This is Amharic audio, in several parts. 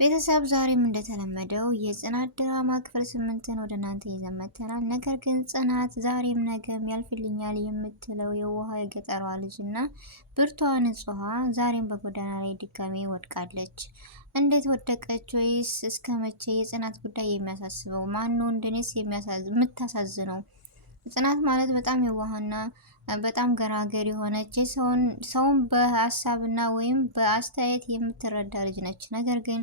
ቤተሰብ ዛሬም እንደተለመደው የጽናት ድራማ ክፍል 8ን ወደ እናንተ ይዘን መጥተናል። ነገር ግን ጽናት ዛሬም ነገም ያልፍልኛል የምትለው የውሃ የገጠሯ ልጅና ብርቷ ንጹሃ ዛሬም በጎዳና ላይ ድጋሜ ወድቃለች። እንዴት ወደቀች? ወይስ እስከ መቼ? የጽናት ጉዳይ የሚያሳስበው ማነው? እንደኔስ የምታሳዝነው ጽናት ማለት በጣም የዋህና በጣም ገራገር የሆነች ሰውን በሀሳብና ወይም በአስተያየት የምትረዳ ልጅ ነች። ነገር ግን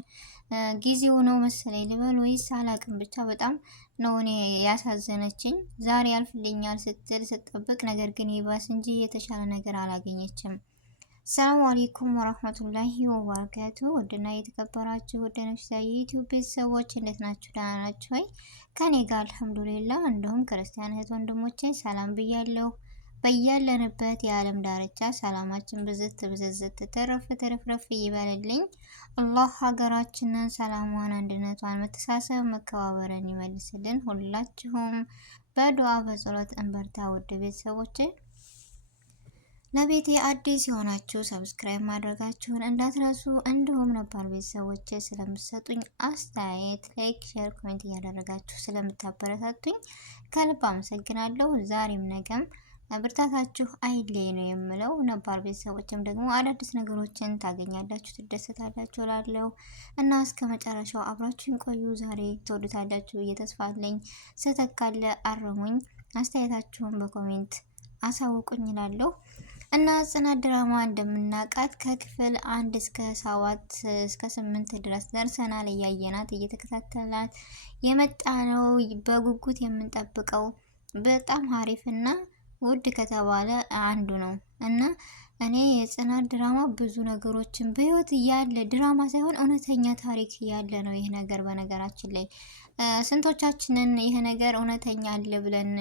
ጊዜው ነው መሰለኝ ልበል ወይስ አላቅም፣ ብቻ በጣም ነው እኔ ያሳዘነችኝ። ዛሬ ያልፍልኛል ስትል ስትጠብቅ፣ ነገር ግን ይባስ እንጂ የተሻለ ነገር አላገኘችም። ሰላም አለይኩም ወራህመቱላሂ ወበረካቱ። ወደና የተከበራችሁ ወደ ነፍሳ የዩቲዩብ ቤተሰቦች እንዴት ናችሁ? ደህና ናችሁ ወይ? ከኔ ጋር አልሐምዱሊላህ። እንዲሁም ክርስቲያን እህት ወንድሞቼ ሰላም ብያለሁ። በያለንበት የዓለም ዳርቻ ሰላማችን ብዝት ብዝዝት ተረፍ ተረፍረፍ ይበልልኝ። አላህ ሀገራችንን ሰላሟን፣ አንድነቷን፣ መተሳሰብ መከባበርን ይመልስልን። ሁላችሁም በዱዓ በጸሎት እንበርታ። ውድ ቤተሰቦቼ ለቤቴ አዲስ የሆናችሁ ሰብስክራይብ ማድረጋችሁን እንዳትረሱ፣ እንዲሁም ነባር ቤተሰቦቼ ስለምትሰጡኝ አስተያየት ላይክ፣ ሼር፣ ኮሜንት እያደረጋችሁ ስለምታበረታቱኝ ከልብ አመሰግናለሁ። ዛሬም ነገም ብርታታችሁ አይለይ ነው የምለው። ነባር ቤተሰቦችም ደግሞ አዳዲስ ነገሮችን ታገኛላችሁ፣ ትደሰታላችሁ እላለሁ እና እስከ መጨረሻው አብራችሁን ቆዩ። ዛሬ ትወዱታላችሁ እየተስፋ አለኝ። ስህተት ካለ አርሙኝ፣ አስተያየታችሁን በኮሜንት አሳውቁኝ እላለሁ እና ጽናት ድራማ እንደምናውቃት ከክፍል 1 እስከ 7 እስከ 8 ድረስ ደርሰናል። እያየናት እየተከታተላት የመጣ ነው። በጉጉት የምንጠብቀው በጣም አሪፍና ውድ ከተባለ አንዱ ነው እና እኔ የጽናት ድራማ ብዙ ነገሮችን በህይወት እያለ ድራማ ሳይሆን እውነተኛ ታሪክ እያለ ነው ይህ ነገር። በነገራችን ላይ ስንቶቻችንን ይህ ነገር እውነተኛ አለ ብለን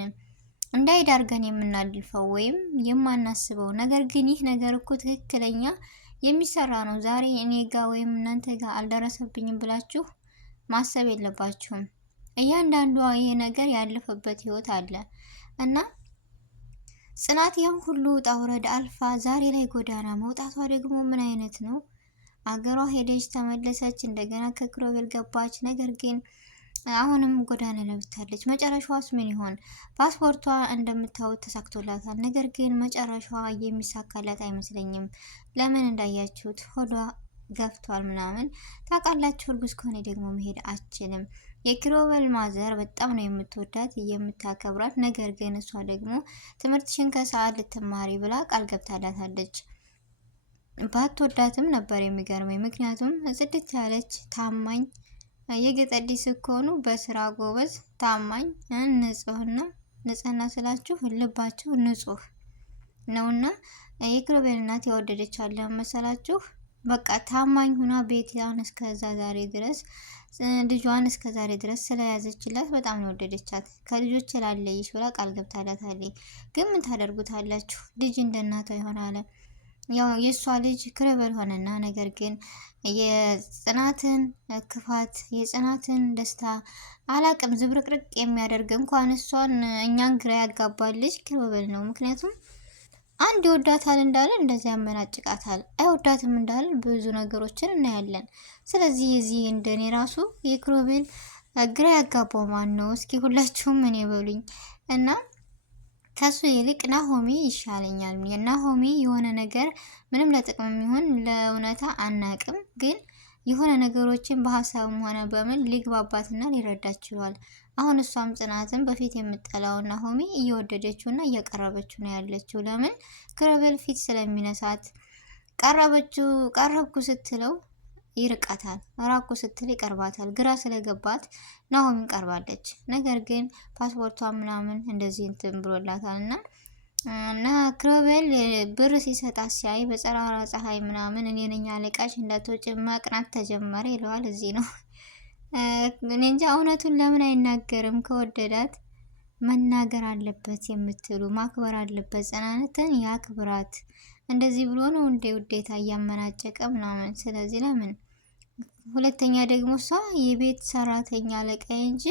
እንዳይዳርገን የምናልፈው ወይም የማናስበው ነገር፣ ግን ይህ ነገር እኮ ትክክለኛ የሚሰራ ነው። ዛሬ እኔ ጋር ወይም እናንተ ጋር አልደረሰብኝም ብላችሁ ማሰብ የለባችሁም። እያንዳንዷ ይህ ነገር ያለፈበት ህይወት አለ እና ጽናት ያን ሁሉ ውጣ ውረድ አልፋ ዛሬ ላይ ጎዳና መውጣቷ ደግሞ ምን አይነት ነው? አገሯ ሄደች፣ ተመለሰች፣ እንደገና ከክሮቤል ገባች። ነገር ግን አሁንም ጎዳና ለብታለች። መጨረሻዋስ ምን ይሆን? ፓስፖርቷ እንደምታዩት ተሳክቶላታል። ነገር ግን መጨረሻዋ የሚሳካላት አይመስለኝም። ለምን እንዳያችሁት ሆዷ ገፍቷል ምናምን ታውቃላችሁ። እርጉዝ ከሆነ ደግሞ መሄድ አችልም። የክሮቤል ማዘር በጣም ነው የምትወዳት የምታከብራት። ነገር ግን እሷ ደግሞ ትምህርትሽን ከሰዓት ልትማሪ ብላ ቃል ገብታላታለች። ባትወዳትም ነበር የሚገርመኝ። ምክንያቱም ጽድት ያለች ታማኝ የገጠር ልጅ ስትሆኑ በስራ ጎበዝ፣ ታማኝ፣ ንጽህና ስላችሁ ልባችሁ ንጹህ ነውና የክሮቤል እናት የወደደች አለ መሰላችሁ። በቃ ታማኝ ሁና ቤቷን እስከዛ ዛሬ ድረስ ልጇን እስከ ዛሬ ድረስ ስለያዘችላት በጣም ነው ወደደቻት። ከልጆች ላለይሽ ብላ ቃል ገብታላታለች። ግን ምን ታደርጉታላችሁ? ልጅ እንደ እናቷ ይሆናል። ያው የእሷ ልጅ ክሮቤል ሆነና፣ ነገር ግን የጽናትን ክፋት የጽናትን ደስታ አላቅም ዝብርቅርቅ የሚያደርግ እንኳን እሷን እኛን ግራ ያጋባል ልጅ ክሮቤል ነው። ምክንያቱም አንድ ይወዳታል እንዳለ እንደዚህ ያመናጭቃታል፣ አይወዳትም እንዳለ ብዙ ነገሮችን እናያለን። ስለዚህ የዚህ እንደኔ ራሱ የክሮቤል ግራ ያጋባው ማን ነው? እስኪ ሁላችሁም እኔ በሉኝ እና ከሱ ይልቅ ናሆሚ ይሻለኛል። የናሆሚ የሆነ ነገር ምንም ለጥቅም ይሁን ለእውነታ አናቅም፣ ግን የሆነ ነገሮችን በሀሳብም ሆነ በምን ሊግባባትና ሊረዳ ችሏል። አሁን እሷም ጽናትን በፊት የምጠላው ናሆሚ እየወደደችውና እየቀረበችው ነው ያለችው። ለምን? ክሮቤል ፊት ስለሚነሳት። ቀረብኩ ስትለው ይርቃታል፣ ራቁ ስትል ይቀርባታል። ግራ ስለገባት ናሆሚን ቀርባለች። ነገር ግን ፓስፖርቷ ምናምን እንደዚህ እንትን ብሎላታል እና ክሮቤል ብር ሲሰጣት ሲያይ በፀራራ ፀሐይ ምናምን እኔ ነኝ አለቃሽ እንዳትወጪ መቅናት ተጀመረ ይለዋል። እዚህ ነው እኔ እንጃ እውነቱን ለምን አይናገርም? ከወደዳት መናገር አለበት የምትሉ ማክበር አለበት። ጽናትን ያክብራት። እንደዚህ ብሎ ነው እንደ ውዴታ እያመናጨቀ ምናምን። ስለዚህ ለምን? ሁለተኛ ደግሞ እሷ የቤት ሰራተኛ አለቃ እንጂ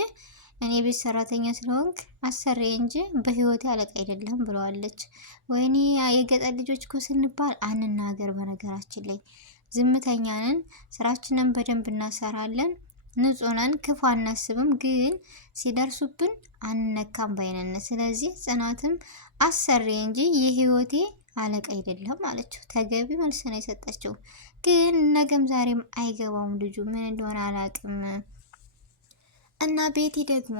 እኔ ቤት ሰራተኛ ስለሆንክ አሰሬ እንጂ በህይወቴ አለቃ አይደለም ብለዋለች። ወይኔ የገጠር ልጆች እኮ ስንባል አንናገር። በነገራችን ላይ ዝምተኛ ነን፣ ስራችንን በደንብ እናሰራለን፣ ንጹህ ነን፣ ክፉ አናስብም፣ ግን ሲደርሱብን አንነካም ባይነን። ስለዚህ ጽናትም አሰሪ እንጂ የህይወቴ አለቃ አይደለም አለችው። ተገቢ መልስ ነው የሰጠችው። ግን ነገም ዛሬም አይገባውም ልጁ ምን እንደሆነ አላቅም። እና ቤቲ ደግሞ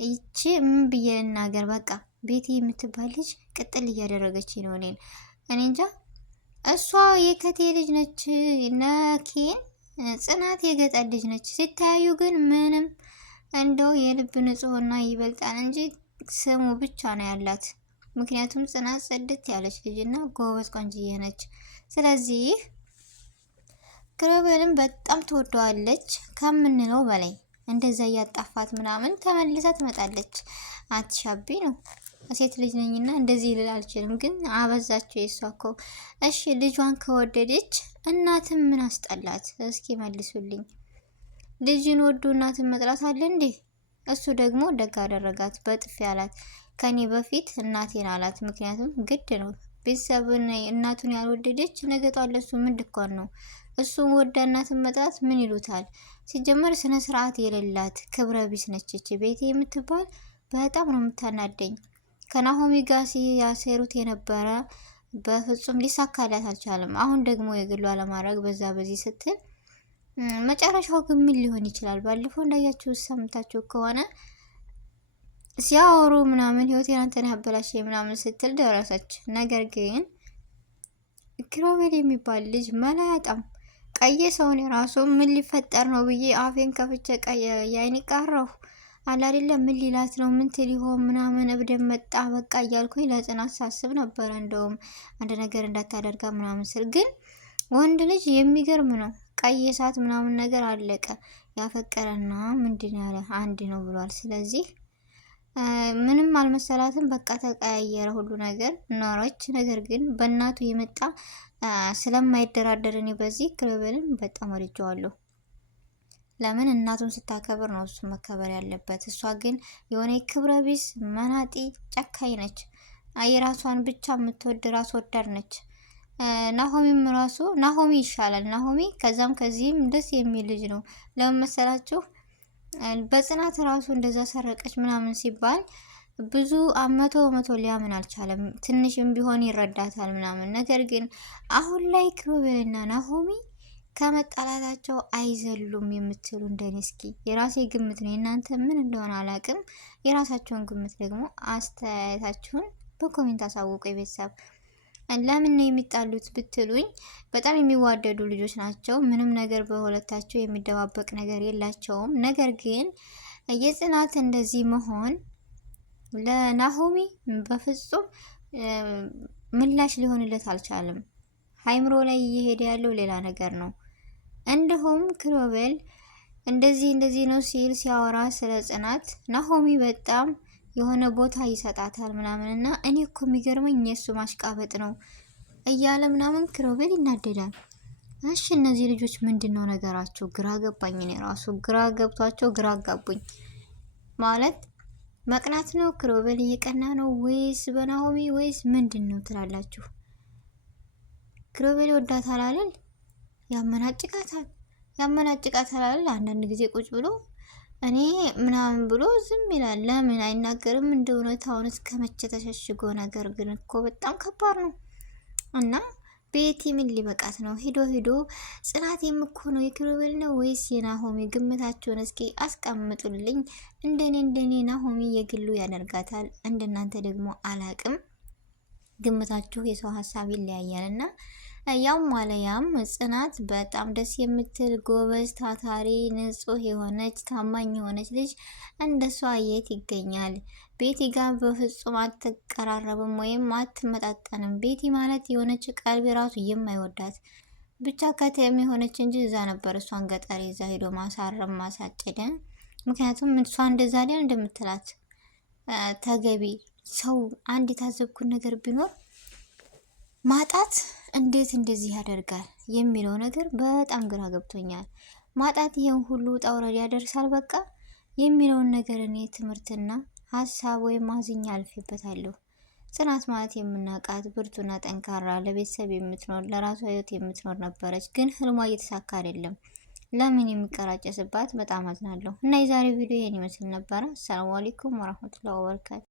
ይቺ ምን ብዬ ልናገር? በቃ ቤቲ የምትባል ልጅ ቅጥል እያደረገች ነው እኔን። እኔ እንጃ። እሷ የከቴ ልጅ ነች፣ ነኬን ጽናት የገጠር ልጅ ነች። ሲታያዩ ግን ምንም እንደው የልብ ንጹህና ይበልጣል እንጂ ስሙ ብቻ ነው ያላት። ምክንያቱም ጽናት ጽድት ያለች ልጅና ጎበዝ ቆንጅዬ ነች። ስለዚህ ክሮቤልን በጣም ትወደዋለች ከምንለው በላይ። እንደዛ እያጣፋት ምናምን ተመልሳ ትመጣለች። አትሻቢ ነው። ሴት ልጅ ነኝና እንደዚህ ልል አልችልም፣ ግን አበዛቸው። የሷ እኮ እሺ ልጇን ከወደደች እናትን ምን አስጠላት? እስኪ መልሱልኝ። ልጅን ወዱ እናትን መጥላት አለ እንዴ? እሱ ደግሞ ደግ አደረጋት፣ በጥፊ አላት። ከኔ በፊት እናቴን አላት። ምክንያቱም ግድ ነው። ቤተሰብን እናቱን ያልወደደች ነገ ጧት ለሱ ምን ልኮን ነው? እሱን ወደ እናትን መጥላት ምን ይሉታል? ሲጀመር ስነ ስርዓት የሌላት ክብረ ቢስ ነች እቺ ቤቲ የምትባል። በጣም ነው የምታናደኝ። ከናሆሚ ጋር ሲያሰሩት የነበረ በፍጹም ሊሳካላት አልቻለም። አሁን ደግሞ የግሏ ለማድረግ በዛ በዚህ ስትል መጨረሻው ግን ምን ሊሆን ይችላል? ባለፈው እንዳያችሁ ሰምታችሁ ከሆነ ሲያወሩ ምናምን ህይወቴን አንተን ያበላሽ ምናምን ስትል ደረሰች። ነገር ግን ክሮቤል የሚባል ልጅ መላያጣም ቀየ ሰውን የራሱ ምን ሊፈጠር ነው ብዬ አፌን ከፍቼ ያይኔ ቀረሁ አላደለም። ምን ሊላት ነው? ምን ትሊሆን ምናምን እብደን መጣ በቃ እያልኩኝ ለጽናት ሳስብ ነበረ። እንደውም አንድ ነገር እንዳታደርጋ ምናምን ስል ግን ወንድ ልጅ የሚገርም ነው። ቀይ እሳት ምናምን ነገር አለቀ። ያፈቀረና ምንድን ያለ አንድ ነው ብሏል። ስለዚህ ምንም አልመሰላትም። በቃ ተቀያየረ ሁሉ ነገር ኖረች። ነገር ግን በእናቱ የመጣ ስለማይደራደር እኔ በዚህ ክሮቤልን በጣም ወድጀዋለሁ። ለምን እናቱን ስታከብር ነው እሱ መከበር ያለበት። እሷ ግን የሆነ ክብረ ቢስ መናጢ ጨካኝ ነች። የራሷን ብቻ የምትወድ ራስ ወዳድ ነች። ናሆሚም ራሱ ናሆሚ ይሻላል። ናሆሚ ከዛም ከዚህም ደስ የሚል ልጅ ነው። ለምን መሰላችሁ? በጽናት ራሱ እንደዛ ሰረቀች ምናምን ሲባል ብዙ መቶ ሊያምን አልቻለም። ትንሽም ቢሆን ይረዳታል ምናምን። ነገር ግን አሁን ላይ ክሮቤልና ናሆሚ ከመጣላታቸው አይዘሉም የምትሉ እንደኔ እስኪ የራሴ ግምት ነው። እናንተ ምን እንደሆነ አላቅም። የራሳቸውን ግምት ደግሞ አስተያየታችሁን በኮሜንት አሳውቁ። ቤተሰብ ለምን ነው የሚጣሉት ብትሉኝ፣ በጣም የሚዋደዱ ልጆች ናቸው። ምንም ነገር በሁለታቸው የሚደባበቅ ነገር የላቸውም። ነገር ግን የጽናት እንደዚህ መሆን ለናሆሚ በፍጹም ምላሽ ሊሆንለት አልቻለም። ሃይምሮ ላይ እየሄደ ያለው ሌላ ነገር ነው። እንዲሁም ክሮቤል እንደዚህ ነው ሲል ሲያወራ ስለ ጽናት ናሆሚ በጣም የሆነ ቦታ ይሰጣታል ምናምን እና እኔ እኮ የሚገርመኝ የሱ ማሽቃበጥ ነው እያለ ምናምን ክሮቤል ይናደዳል። እሺ እነዚህ ልጆች ምንድነው ነገራቸው? ግራ ገባኝ። እኔ ራሱ ግራ ገብቷቸው ግራ አጋቡኝ። ማለት መቅናት ነው? ክሮቤል እየቀና ነው ወይስ በናሆሚ ወይስ ምንድነው ትላላችሁ? ክሮቤል ወዳታል አይደል? ያመናጭቃታል አይደል? አንዳንድ ጊዜ ቁጭ ብሎ እኔ ምናምን ብሎ ዝም ይላል። ለምን አይናገርም? እንደ እውነታውን እስከመቼ ተሸሽጎ? ነገር ግን እኮ በጣም ከባድ ነው። እና ቤቲ ምን ሊበቃት ነው? ሂዶ ጽናት የምኮነው የክሮቤል ነው ወይስ የናሆሚ? ግምታችሁን እስኪ አስቀምጡልኝ። እንደኔ ናሆሚ የግሉ ያደርጋታል። እንደናንተ ደግሞ አላቅም። ግምታችሁ የሰው ሀሳብ ይለያያል እና ያም ማለያም ጽናት በጣም ደስ የምትል ጎበዝ፣ ታታሪ፣ ንጹህ የሆነች ታማኝ የሆነች ልጅ እንደሷ የት ይገኛል? ቤቲ ጋር በፍጹም አትቀራረብም ወይም አትመጣጠንም። ቤቲ ማለት የሆነች ቀልቢ ራሱ የማይወዳት ብቻ ከተም የሆነች እንጂ እዛ ነበር እሷን ገጠር ይዛ ሄዶ ማሳረም ማሳጨደ። ምክንያቱም እሷ እንደዛ አይደል እንደምትላት ተገቢ ሰው። አንድ የታዘብኩት ነገር ቢኖር ማጣት እንዴት እንደዚህ ያደርጋል የሚለው ነገር በጣም ግራ ገብቶኛል። ማጣት ይሄን ሁሉ ጣውረድ ያደርሳል በቃ የሚለውን ነገር እኔ ትምህርትና ሀሳብ ወይም ማዝኛ አልፌበታለሁ። ጽናት ማለት የምናውቃት ብርቱና ጠንካራ ለቤተሰብ የምትኖር ለራሷ ህይወት የምትኖር ነበረች። ግን ህልሟ እየተሳካ አይደለም። ለምን የሚቀራጨስባት? በጣም አዝናለሁ። እና የዛሬው ቪዲዮ ይህን ይመስል ነበረ። ሰላም አለይኩም ወራህመቱላሂ ወበረካቱ።